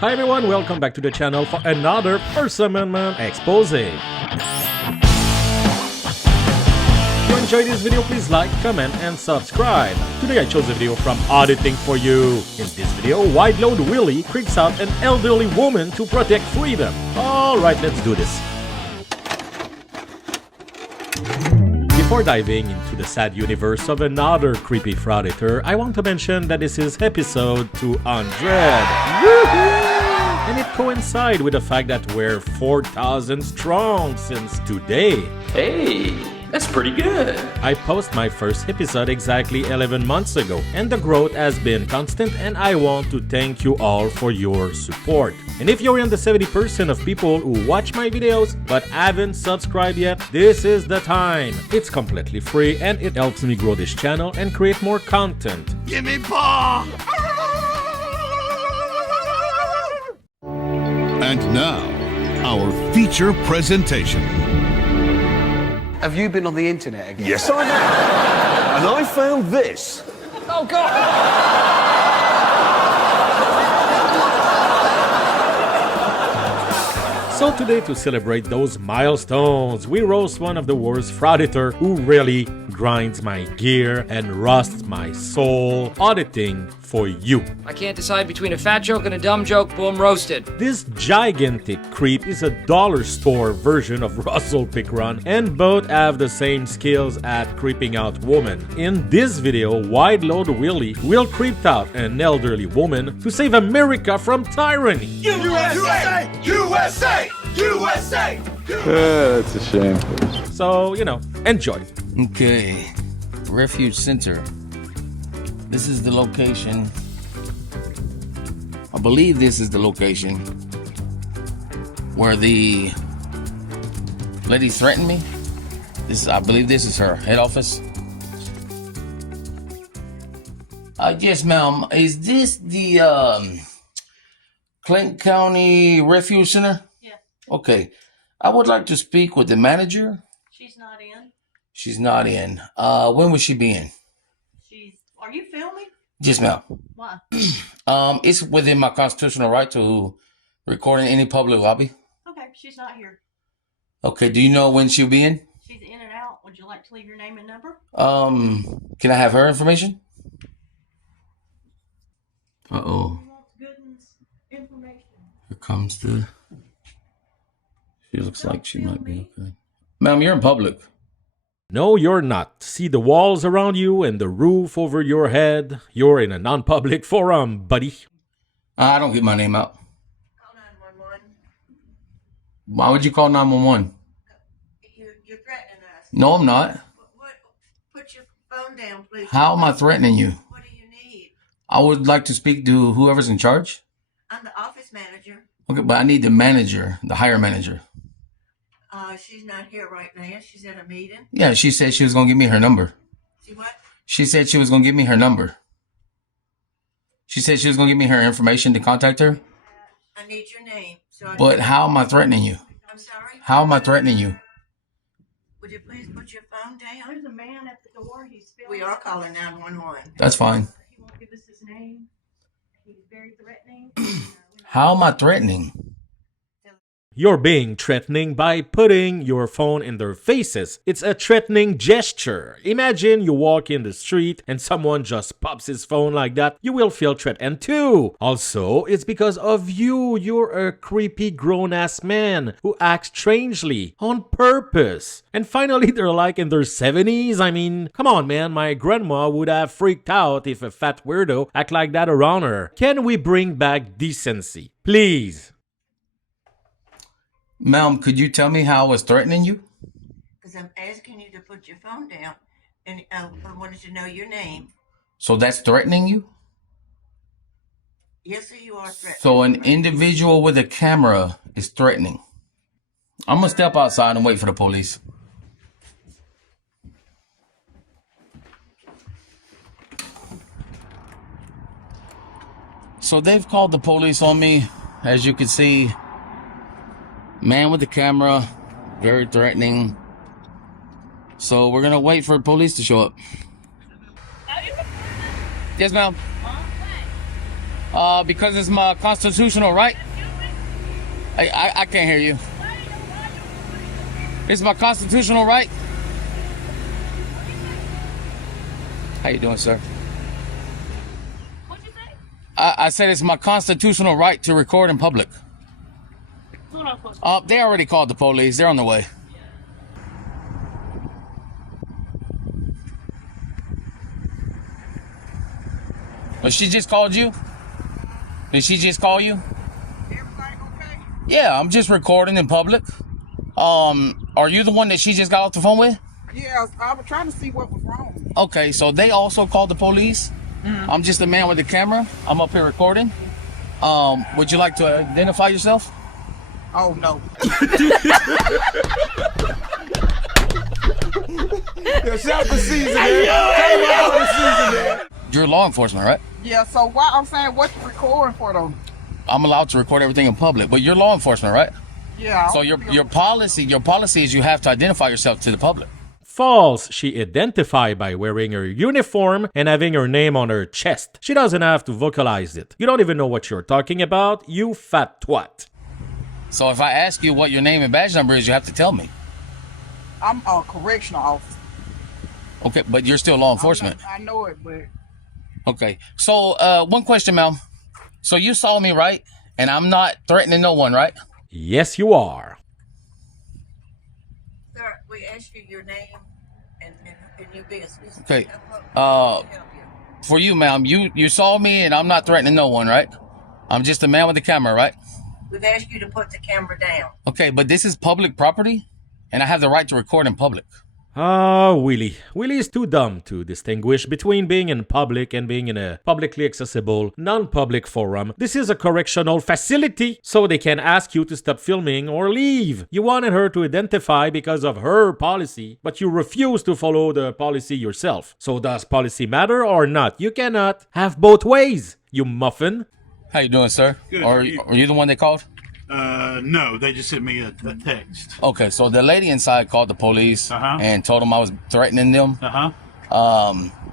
Hi everyone, welcome back to the channel for another First Amendment expose. If you enjoyed this video, please like, comment, and subscribe. Today I chose a video from Auditing For You. In this video, why Load Willy creeps out an elderly woman to protect freedom. Alright, let's do this. Before diving into the sad universe of another creepy Frauditor, I want to mention that this is episode 200. Woohoo! And it coincides with the fact that we're 4,000 strong since today. Hey, that's pretty good. I posted my first episode exactly 11 months ago, and the growth has been constant, and I want to thank you all for your support. And if you're in the 70% of people who watch my videos but haven't subscribed yet, this is the time. It's completely free and it helps me grow this channel and create more content. Give me paw! And now, our feature presentation. Have you been on the internet again? Yes, I have. And I found this. Oh, God! So today, to celebrate those milestones, we roast one of the worst Frauditor who really grinds my gear and rusts my soul, Auditing For You. I can't decide between a fat joke and a dumb joke, boom, roasted. This gigantic creep is a dollar store version of Russell Pickron, and both have the same skills at creeping out women. In this video, Wide Load Willy will creep out an elderly woman to save America from tyranny. USA! USA! USA! That's a shame. So, enjoy. Okay, Refuge Center. This is the location. I believe this is the location where the lady threatened me. I believe this is her head office. Yes, ma'am. Is this the Clinton County Refuge Center? Yeah. Okay. I would like to speak with the manager. She's not in. She's not in. When will she be in? Are you filming? Yes, ma'am. Why? It's within my constitutional right to record in any public lobby. Okay, she's not here. Okay, do you know when she'll be in? She's in and out. Would you like to leave your name and number? Can I have her information? Uh-oh. Information. Here comes the... She looks like she might be okay. Ma'am, you're in public. No, you're not. See the walls around you and the roof over your head? You're in a non-public forum, buddy. I don't get my name out. Call 911. Why would you call 911? You're threatening us. No, I'm not. Put your phone down, please. How am I threatening you? What do you need? I would like to speak to whoever's in charge. I'm the office manager. Okay, but I need the manager, the higher manager. She's not here right now. She's at a meeting. Yeah, she said she was going to give me her number. See what? She said she was going to give me her number. She said she was going to give me her information to contact her. I need your name. But how am I threatening you? I'm sorry? How am I threatening you? Would you please put your phone down? There's a man at the door. He's We are calling 911. That's fine. He won't give us his name. He's very threatening. How am I threatening? You're being threatening by putting your phone in their faces. It's a threatening gesture. Imagine you walk in the street and someone just pops his phone like that. You will feel threatened too. Also, it's because of you. You're a creepy grown-ass man who acts strangely on purpose. And finally, they're like in their 70s. I mean, come on, man. My grandma would have freaked out if a fat weirdo act like that around her. Can we bring back decency? Please. Ma'am, could you tell me how I was threatening you? Because I'm asking you to put your phone down, and I wanted to know your name. So that's threatening you? Yes, sir, you are threatening. So an individual with a camera is threatening. I'm going to step outside and wait for the police. So they've called the police on me, as you can see. Man with the camera, very threatening. So we're gonna wait for police to show up. Yes, ma'am. Because it's my constitutional right. I can't hear you. It's my constitutional right. How you doing, sir? What'd you say? I said it's my constitutional right to record in public. They already called the police. They're on the way. But she just called you? Did she just call you? Everything okay? Yeah, I'm just recording in public. Are you the one that she just got off the phone with? Yeah, I was trying to see what was wrong. Okay, so they also called the police. I'm just a man with the camera. I'm up here recording. Would you like to identify yourself? Oh, no. Shout the season, man. You're law enforcement, right? Yeah, so why I'm saying what you recording for, though? I'm allowed to record everything in public, but you're law enforcement, right? Yeah. So your policy is you have to identify yourself to the public. False. She identified by wearing her uniform and having her name on her chest. She doesn't have to vocalize it. You don't even know what you're talking about, you fat twat. So if I ask you what your name and badge number is, you have to tell me. I'm a correctional officer. Okay, but you're still law enforcement. I know it, but... Okay, so one question, ma'am. So you saw me, right? And I'm not threatening no one, right? Yes, you are. Sir, we asked you your name and your business. Okay. For you, ma'am, you saw me and I'm not threatening no one, right? I'm just a man with the camera, right? We've asked you to put the camera down. Okay, but this is public property and I have the right to record in public. Willy. Willy is too dumb to distinguish between being in public and being in a publicly accessible, non-public forum. This is a correctional facility, so they can ask you to stop filming or leave. You wanted her to identify because of her policy, but you refuse to follow the policy yourself. So does policy matter or not? You cannot have both ways, you muffin. How you doing, sir? Good, Are you the one they called? No, they just sent me a text. Okay, so the lady inside called the police and told them I was threatening them. My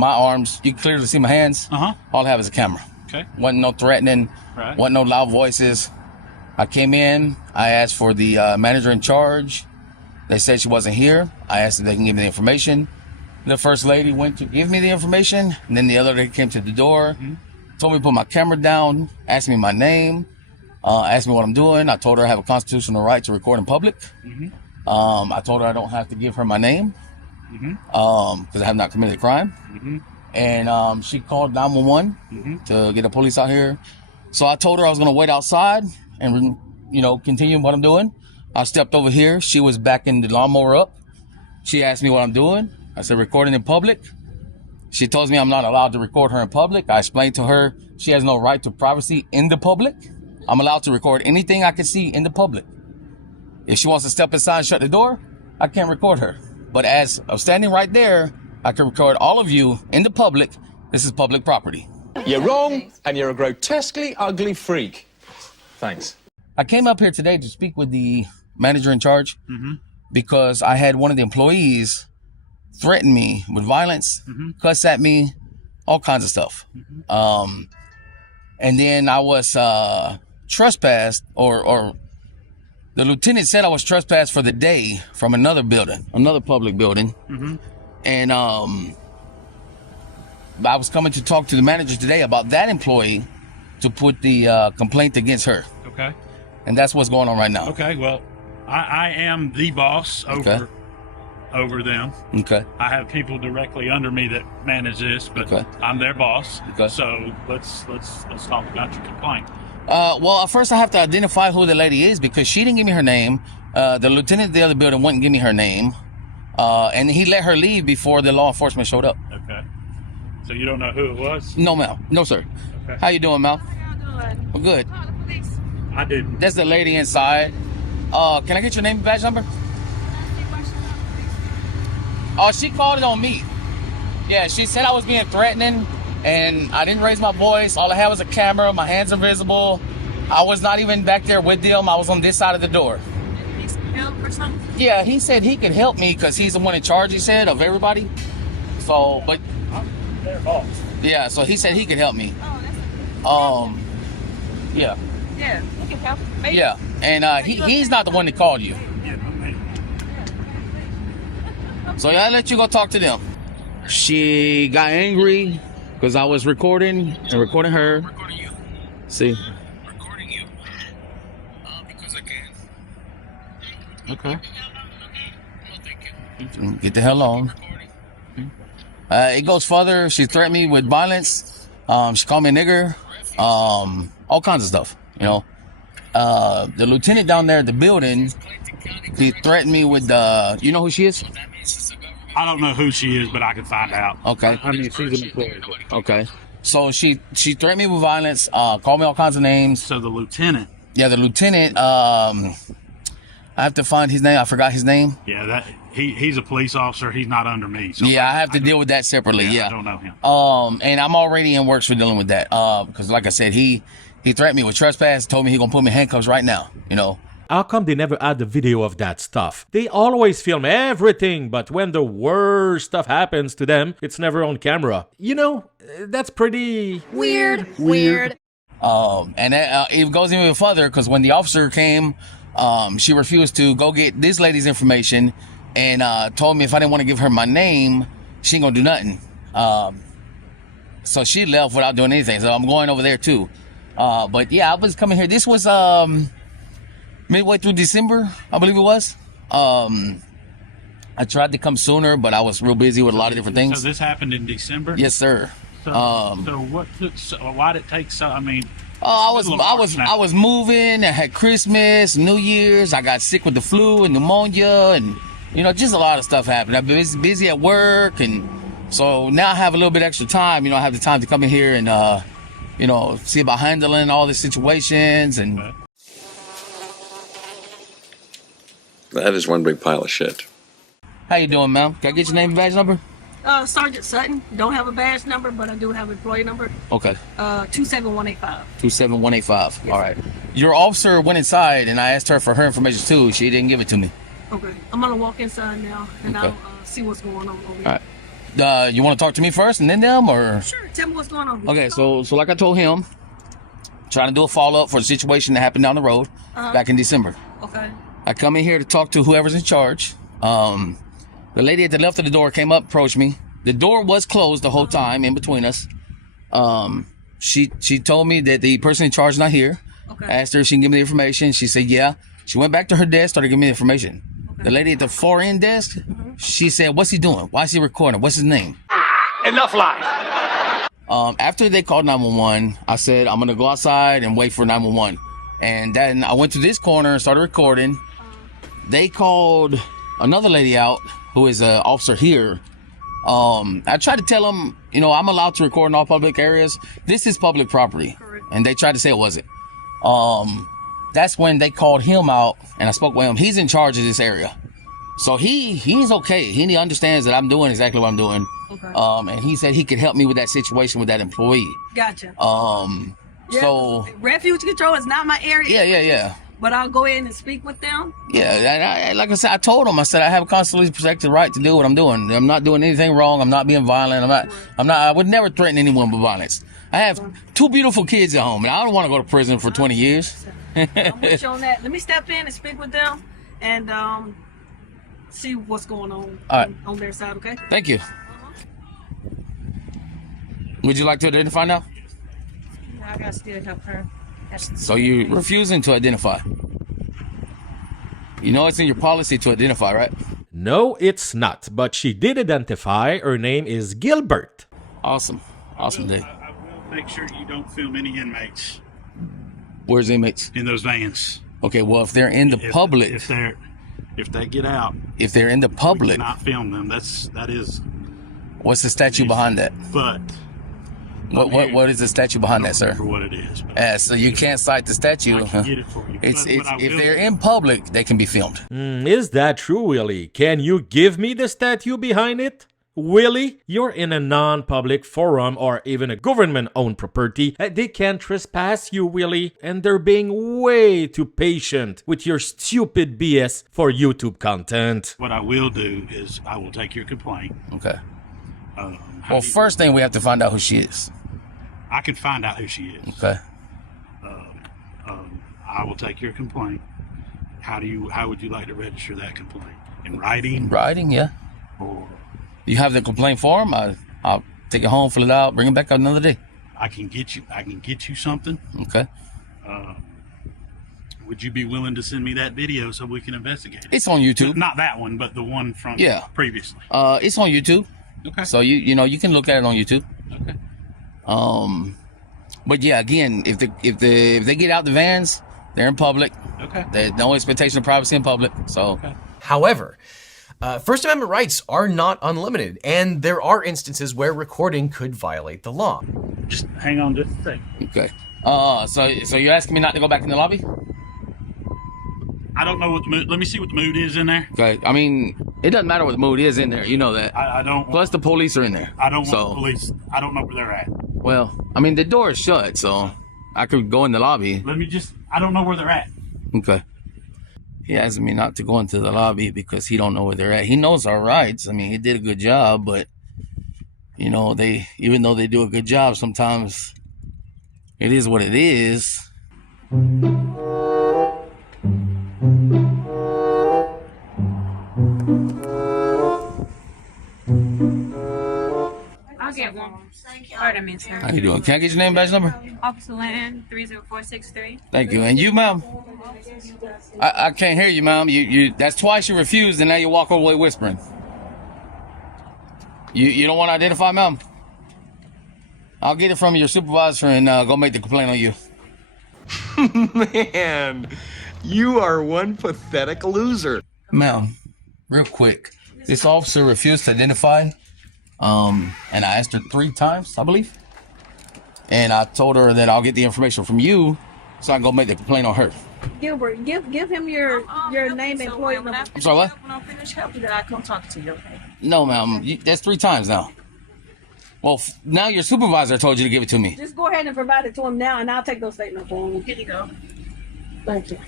arms, you can clearly see my hands. All I have is a camera. Okay. Wasn't no threatening. Right. Wasn't no loud voices. I came in. I asked for the manager in charge. They said she wasn't here. I asked if they can give me the information. The first lady went to give me the information, and then the other lady came to the door, told me to put my camera down, asked me my name. Asked me what I'm doing. I told her I have a constitutional right to record in public. I told her I don't have to give her my name because I have not committed a crime. And she called 911 to get the police out here. So I told her I was going to wait outside and, continue what I'm doing. I stepped over here. She was backing the lawnmower up. She asked me what I'm doing. I said, recording in public. She tells me I'm not allowed to record her in public. I explained to her she has no right to privacy in the public. I'm allowed to record anything I can see in the public. If she wants to step inside and shut the door, I can't record her. But as I'm standing right there, I can record all of you in the public. This is public property. You're wrong, and you're a grotesquely ugly freak. Thanks. I came up here today to speak with the manager in charge because I had one of the employees threaten me with violence, cuss at me, all kinds of stuff. And then I was trespassed, or the lieutenant said I was trespassed for the day from another building, another public building. And I was coming to talk to the manager today about that employee to put the complaint against her. Okay. And that's what's going on right now. Okay, well, I am the boss over them. Okay. I have people directly under me that manage this, but I'm their boss. Okay. So let's talk about your complaint. Well, first I have to identify who the lady is because she didn't give me her name. The lieutenant of the other building wouldn't give me her name. And he let her leave before the law enforcement showed up. Okay. So you don't know who it was? No, ma'am. No, sir. Okay. How you doing, ma'am? How y'all doing? I'm good. Oh, the police. I didn't. That's the lady inside. Can I get your name and badge number? Oh, she called it on me. Yeah, she said I was being threatening and I didn't raise my voice. All I had was a camera. My hands are visible. I was not even back there with them. I was on this side of the door. Did he need some help or something? Yeah, he said he could help me because he's the one in charge, he said, of everybody. So, but... I'm their boss. Yeah, so he said he could help me. Oh, that's Yeah. Yeah, we can help. Maybe. Yeah. And he's not the one that called you. So I let you go talk to them. She got angry because I was recording and recording her. Recording you. See? Recording you. Because I can. Okay. Get the hell on. It goes further. She threatened me with violence. She called me a nigger. All kinds of stuff, you know. The lieutenant down there at the building, he threatened me with you know who she is? I don't know who she is, but I can find out. Okay. I mean, she's an employee. Okay. So she threatened me with violence, called me all kinds of names. So the lieutenant. Yeah, the lieutenant, I have to find his name. I forgot his name. Yeah, he's a police officer. He's not under me. So Yeah, I have to deal with that separately. Yeah. I don't know him. And I'm already in works for dealing with that. Because like I said, he threatened me with trespass, told me he gonna put me in handcuffs right now, you know. How come they never had the video of that stuff? They always film everything, but when the worst stuff happens to them, it's never on camera. You know, that's pretty... Weird. And it goes even further because when the officer came, she refused to go get this lady's information and told me if I didn't want to give her my name, she ain't gonna do nothing. So she left without doing anything. So I'm going over there too. But yeah, I was coming here. This was midway through December, I believe it was. I tried to come sooner, but I was real busy with a lot of different things. So this happened in December? Yes, sir. So what took why did it take so, I mean... I was moving. I had Christmas, New Year's. I got sick with the flu and pneumonia, and you know, just a lot of stuff happened. I've been busy at work, and so now I have a little bit extra time. You know, I have the time to come in here and you know, see about handling all the situations. And That is one big pile of shit. how you doing, ma'am? Can I get your name and badge number? Sergeant Sutton. Don't have a badge number, but I do have employee number. Okay. 27185. 27185. Yes. All right. Your officer went inside, and I asked her for her information too. She didn't give it to me. Okay. I'm gonna walk inside now, and Okay. I'll see what's going on over here. All right. You want to talk to me first and then them, or? Sure. Tell me what's going on. Okay, so like I told him, trying to do a follow-up for the situation that happened down the road back in December. Okay. I come in here to talk to whoever's in charge. The lady at the left of the door came up, approached me. The door was closed the whole time in between us. She told me that the person in charge is not here. Okay. I asked her if she can give me the information. She said, yeah. She went back to her desk, started giving me the information. Okay. The lady at the far end desk, she said, what's he doing? Why is he recording? What's his name? Enough lies. After they called 911, I said, I'm going to go outside and wait for 911. And then I went to this corner and started recording. They called another lady out who is an officer here. I tried to tell them, you know, I'm allowed to record in all public areas. This is public property. Correct. And they tried to say it wasn't. That's when they called him out and I spoke with him. He's in charge of this area. So he's okay. He understands that I'm doing exactly what I'm doing. Okay. And he said he could help me with that situation with that employee. Gotcha. Yeah, so refuge control is not my area. Yeah. But I'll go in and speak with them. Yeah, like I said, I told him. I said I have a constantly protected right to do what I'm doing. I'm not doing anything wrong. I'm not being violent. I'm not. I would never threaten anyone with violence. I have 2 beautiful kids at home, and I don't want to go to prison for 20 years. I'm with you on that. Let me step in and speak with them, and see what's going on on their side. Okay. Thank you. Would you like to identify now? I gotta still help her. So you're refusing to identify? You know it's in your policy to identify, right? No, it's not, but she did identify. Her name is Gilbert. Awesome day. I will make sure you don't film any inmates. Where's inmates? In those vans. Okay, well, if they're in the public, if they get out, if they're in the public, not film them. That is. What's the statute behind that? But what is the statute behind that, sir? For what it is. So you can't cite the statute. I can get it for you. It's if they're in public, they can be filmed. Is that true, Willie? Can you give me the statute behind it? Willie, you're in a non-public forum or even a government-owned property. They can't trespass you, Willie, and they're being way too patient with your stupid BS for YouTube content. What I will do is I will take your complaint. Okay. Well, first thing we have to find out who she is. I can find out who she is. Okay. I will take your complaint. How would you like to register that complaint? In writing? Writing, yeah. Or You have the complaint form? I'll take it home, fill it out, bring it back another day. I can get you something. Okay. Would you be willing to send me that video so we can investigate it? It's on YouTube. Not that one, but the one from previously. It's on YouTube. Okay. So you can look at it on YouTube. Okay. But yeah, again, if they get out the vans, they're in public. Okay. There's no expectation of privacy in public. So. Okay. However, First Amendment rights are not unlimited, and there are instances where recording could violate the law. Just hang on just a second. Okay. So you're asking me not to go back in the lobby? I don't know what the mood. Let me see what the mood is in there. Okay. I mean, it doesn't matter what the mood is in there. You know that. I don't. Plus, the police are in there. I don't want the police. I don't know where they're at. Well, I mean, the door is shut, so I could go in the lobby. I don't know where they're at. Okay. He asked me not to go into the lobby because he don't know where they're at. He knows our rights. I mean, he did a good job, but even though they do a good job, sometimes it is what it is. I'll get one. Pardon me, sir. How you doing? Can I get your name, badge number? Officer Land 30463. Thank you. And you, ma'am? I can't hear you, ma'am. You that's twice you refused, and now you walk away whispering. You don't want to identify, ma'am? I'll get it from your supervisor and go make the complaint on you. Man, you are one pathetic loser. Ma'am, real quick. This officer refused to identify. And I asked her 3 times, I believe. And I told her that I'll get the information from you so I can go make the complaint on her. Gilbert, give him your name and employee number. I'm sorry, what? When I finish helping, then I come talk to you, okay? No, ma'am. That's 3 times now. Well, now your supervisor told you to give it to me. Just go ahead and provide it to him now, and I'll take those statements for him. Here you go. Thank you.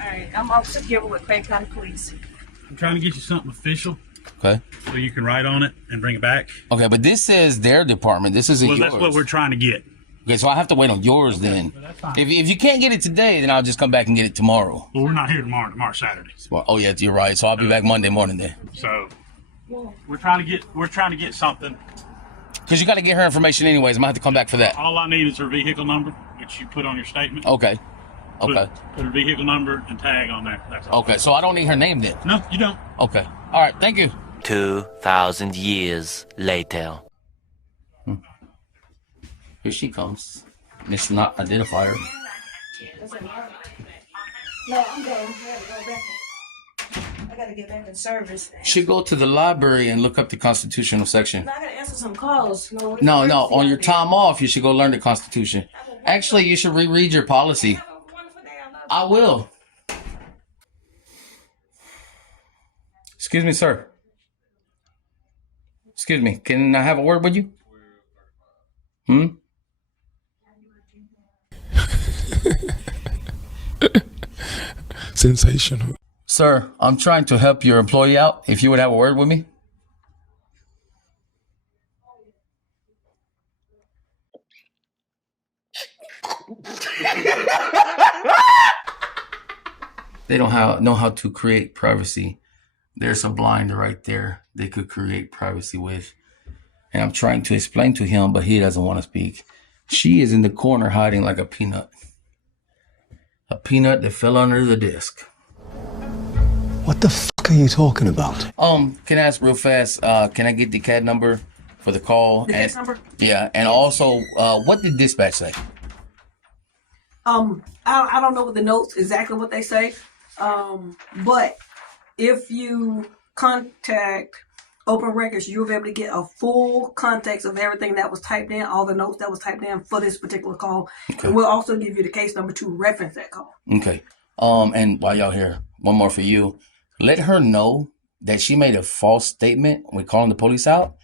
All right, I'm Officer Gilbert with Craig County Police. I'm trying to get you something official. Okay. So you can write on it and bring it back. Okay, but this says their department. This isn't yours. Well, that's what we're trying to get. Okay, so I have to wait on yours then. Well, that's fine. If you can't get it today, then I'll just come back and get it tomorrow. Well, we're not here tomorrow. Tomorrow's Saturday. Well, oh yeah, you're right. So I'll be back Monday morning then. So we're trying to get something. Because you got to get her information anyways. I'm going to have to come back for that. All I need is her vehicle number, which you put on your statement. Okay. Okay. Put her vehicle number and tag on there. That's all. Okay, so I don't need her name then? No, you don't. Okay. All right, thank you. 2,000 years later. Here she comes. Let's not identify her. No, I'm going. I gotta get back in service. Should go to the library and look up the constitutional section. I gotta answer some calls. No. On your time off, you should go learn the Constitution. Actually, you should reread your policy. I will. Excuse me, sir. Excuse me. Can I have a word with you? Sensational. Sir, I'm trying to help your employee out. If you would have a word with me. They don't know how to create privacy. There's a blind right there they could create privacy with. And I'm trying to explain to him, but he doesn't want to speak. She is in the corner hiding like a peanut. A peanut that fell under the desk. What the fuck are you talking about? Can I ask real fast, can I get the CAD number for the call? The case number? Yeah, and also, what did dispatch say? I don't know what the notes exactly what they say. But if you contact Open Records, you'll be able to get a full context of everything that was typed in, all the notes that was typed in for this particular call. Okay. And we'll also give you the case number to reference that call. Okay. And while y'all here, one more for you. Let her know that she made a false statement when calling the police out.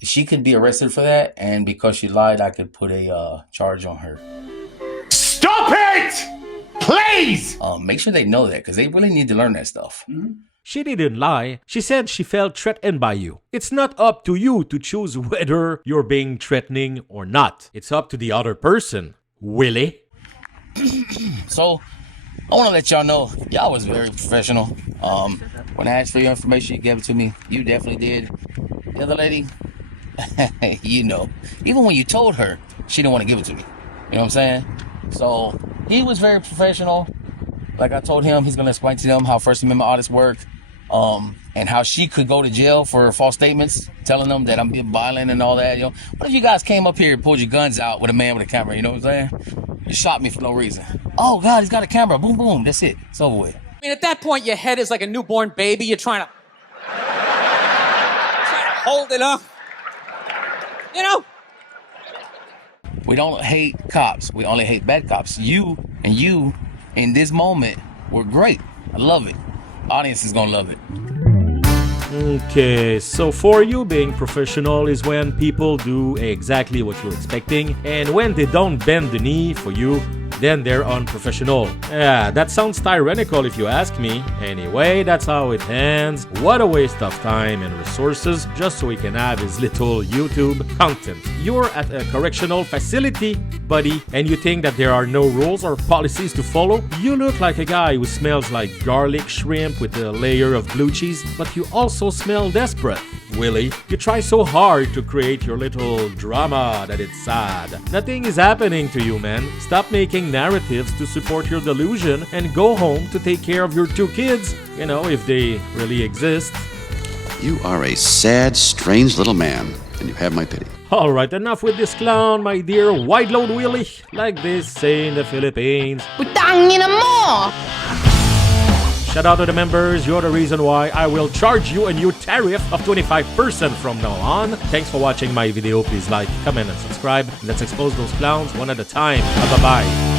She could be arrested for that, and because she lied, I could put a charge on her. Stop it! Please! Make sure they know that, because they really need to learn that stuff. She didn't lie. She said she felt threatened by you. It's not up to you to choose whether you're being threatening or not. It's up to the other person, Willy. So, I want to let y'all know, y'all was very professional. When I asked for your information, you gave it to me. You definitely did. The other lady, you know, even when you told her, she didn't want to give it to me. You know what I'm saying? So he was very professional. Like I told him, he's going to explain to them how First Amendment audits work, and how she could go to jail for false statements, telling them that I'm being violent and all that. You know, what if you guys came up here and pulled your guns out with a man with a camera? You know what I'm saying? You shot me for no reason. Oh God, he's got a camera. Boom, boom. That's it. It's over with. I mean, at that point, your head is like a newborn baby. You're trying to hold it up. You know? We don't hate cops. We only hate bad cops. You in this moment were great. I love it. Audience is gonna love it. Okay, so for you, being professional is when people do exactly what you're expecting, and when they don't bend the knee for you, then they're unprofessional. Yeah, that sounds tyrannical if you ask me. Anyway, that's how it ends. What a waste of time and resources just so we can have his little YouTube content. You're at a correctional facility, buddy, and you think that there are no rules or policies to follow? You look like a guy who smells like garlic shrimp with a layer of blue cheese, but you also smell desperate. Willy, you try so hard to create your little drama that it's sad. Nothing is happening to you, man. Stop making narratives to support your delusion and go home to take care of your 2 kids, you know, if they really exist. You are a sad, strange little man, and you have my pity. Alright, enough with this clown, my dear white Load Willy, like they say in the Philippines. Putangin mo! Shout out to the members, you're the reason why I will charge you a new tariff of 25% from now on. Thanks for watching my video, please like, comment and subscribe. Let's expose those clowns one at a time. Bye-bye.